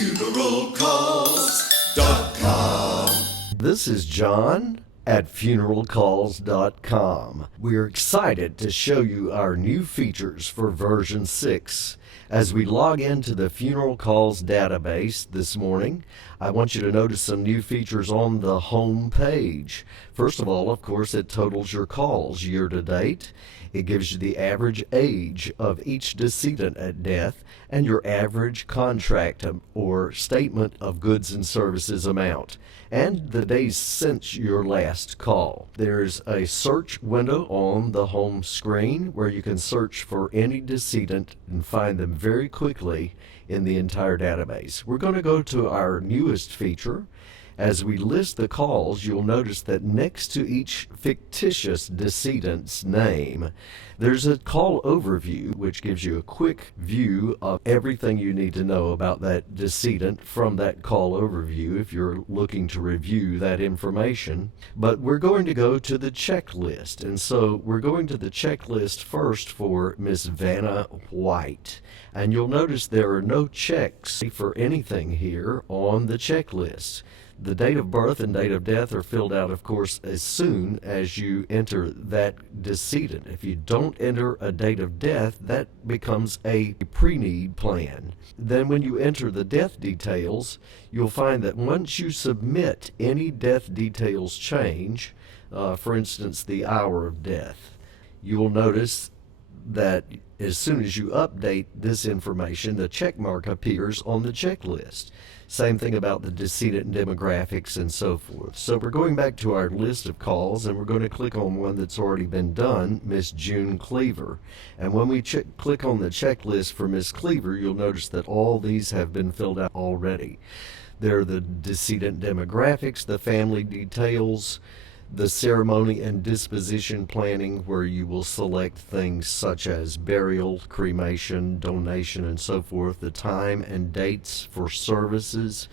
funeralcalls.com. This is John at funeralcalls.com. We're excited to show you our new features for version 6. As we log into the Funeral Calls database this morning, I want you to notice some new features on the home page. First of all, of course, it totals your calls year to date. It gives you the average age of each decedent at death and your average contract or statement of goods and services amount, and the days since your last call. There's a search window on the home screen where you can search for any decedent and find them very quickly in the entire database. We're going to go to our newest feature. As we list the calls, you'll notice that next to each fictitious decedent's name, there's a call overview, which gives you a quick view of everything you need to know about that decedent from that call overview if you're looking to review that information. But we're going to go to the checklist, and so we're going to the checklist first for Miss Vanna White. And you'll notice there are no checks for anything here on the checklist. The date of birth and date of death are filled out, of course, as soon as you enter that decedent. If you don't enter a date of death, that becomes a pre-need plan. Then when you enter the death details, you'll find that once you submit any death details change, for instance, the hour of death, you will notice that as soon as you update this information, the check mark appears on the checklist. Same thing about the decedent demographics and so forth. So we're going back to our list of calls, and we're going to click on one that's already been done, Miss June Cleaver. And when we click on the checklist for Miss Cleaver, you'll notice that all these have been filled out already. They're the decedent demographics, the family details, the ceremony and disposition planning, where you will select things such as burial, cremation, donation, and so forth, the time and dates for services,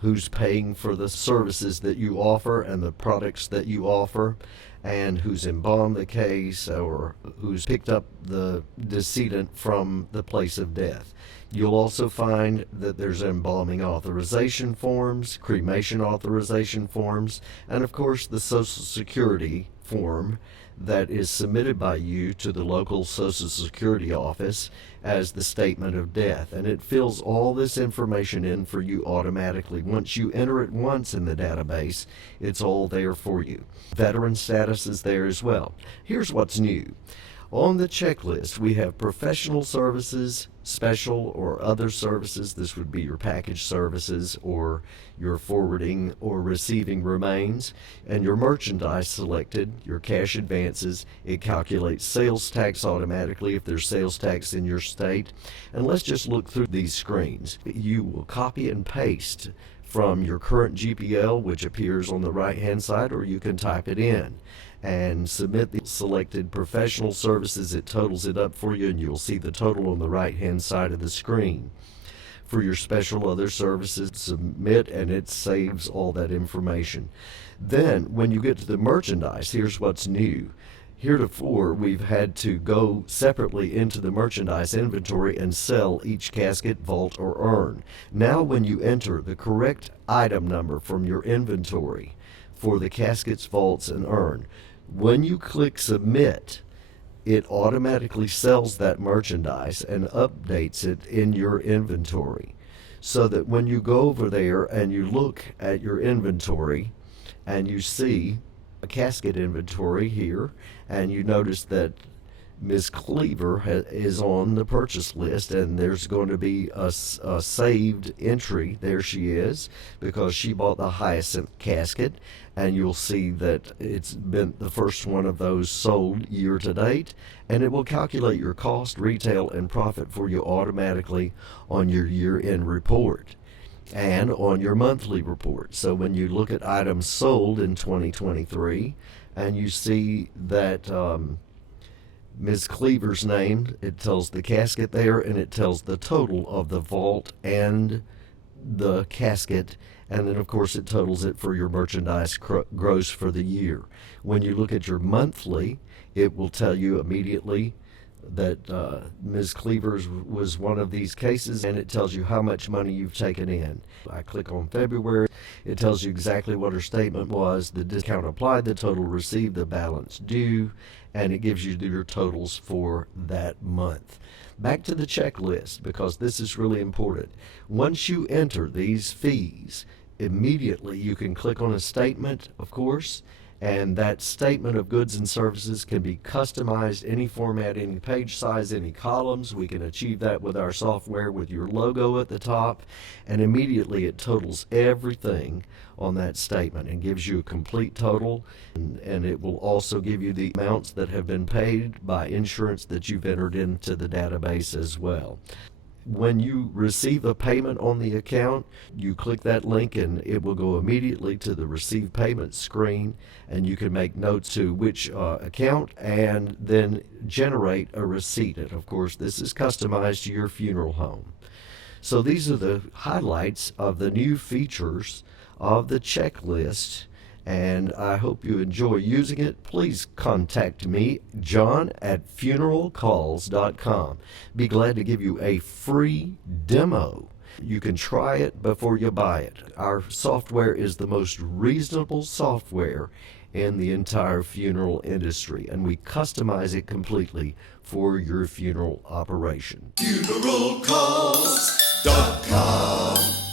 who's paying for the services that you offer and the products that you offer, and who's embalmed the case or who's picked up the decedent from the place of death. You'll also find that there's embalming authorization forms, cremation authorization forms, and of course the Social Security form that is submitted by you to the local Social Security office as the statement of death. And it fills all this information in for you automatically. Once you enter it once in the database, it's all there for you. Veteran status is there as well. Here's what's new. On the checklist, we have professional services, special or other services. This would be your package services or your forwarding or receiving remains, and your merchandise selected, your cash advances. It calculates sales tax automatically if there's sales tax in your state. And let's just look through these screens. You will copy and paste from your current GPL, which appears on the right-hand side, or you can type it in and submit the selected professional services. It totals it up for you, and you'll see the total on the right-hand side of the screen. For your special other services, submit, and it saves all that information. Then, when you get to the merchandise, here's what's new. Heretofore, we've had to go separately into the merchandise inventory and sell each casket, vault, or urn. Now, when you enter the correct item number from your inventory for the caskets, vaults, and urn, when you click submit, it automatically sells that merchandise and updates it in your inventory, so that when you go over there and you look at your inventory and you see a casket inventory here, and you notice that Ms. Cleaver is on the purchase list, and there's going to be a saved entry. There she is, because she bought the Hyacinth casket, and you'll see that it's been the first one of those sold year to date, and it will calculate your cost, retail, and profit for you automatically on your year-end report and on your monthly report. So when you look at items sold in 2023 and you see that Ms. Cleaver's name, it tells the casket there, and it tells the total of the vault and the casket, and then of course it totals it for your merchandise gross for the year. When you look at your monthly, it will tell you immediately that Ms. Cleaver's was one of these cases, and it tells you how much money you've taken in. I click on February. It tells you exactly what her statement was, the discount applied, the total received, the balance due, and it gives you your totals for that month. Back to the checklist, because this is really important. Once you enter these fees, immediately you can click on a statement, of course, and that statement of goods and services can be customized, any format, any page size, any columns. We can achieve that with our software with your logo at the top, and immediately it totals everything on that statement and gives you a complete total, and it will also give you the amounts that have been paid by insurance that you've entered into the database as well. When you receive a payment on the account, you click that link and it will go immediately to the receive payment screen, and you can make notes to which account and then generate a receipt. And of course, this is customized to your funeral home. So these are the highlights of the new features of the checklist, and I hope you enjoy using it. Please contact me, John, at funeralcalls.com. Be glad to give you a free demo. You can try it before you buy it. Our software is the most reasonable software in the entire funeral industry, and we customize it completely for your funeral operation. Funeralcalls.com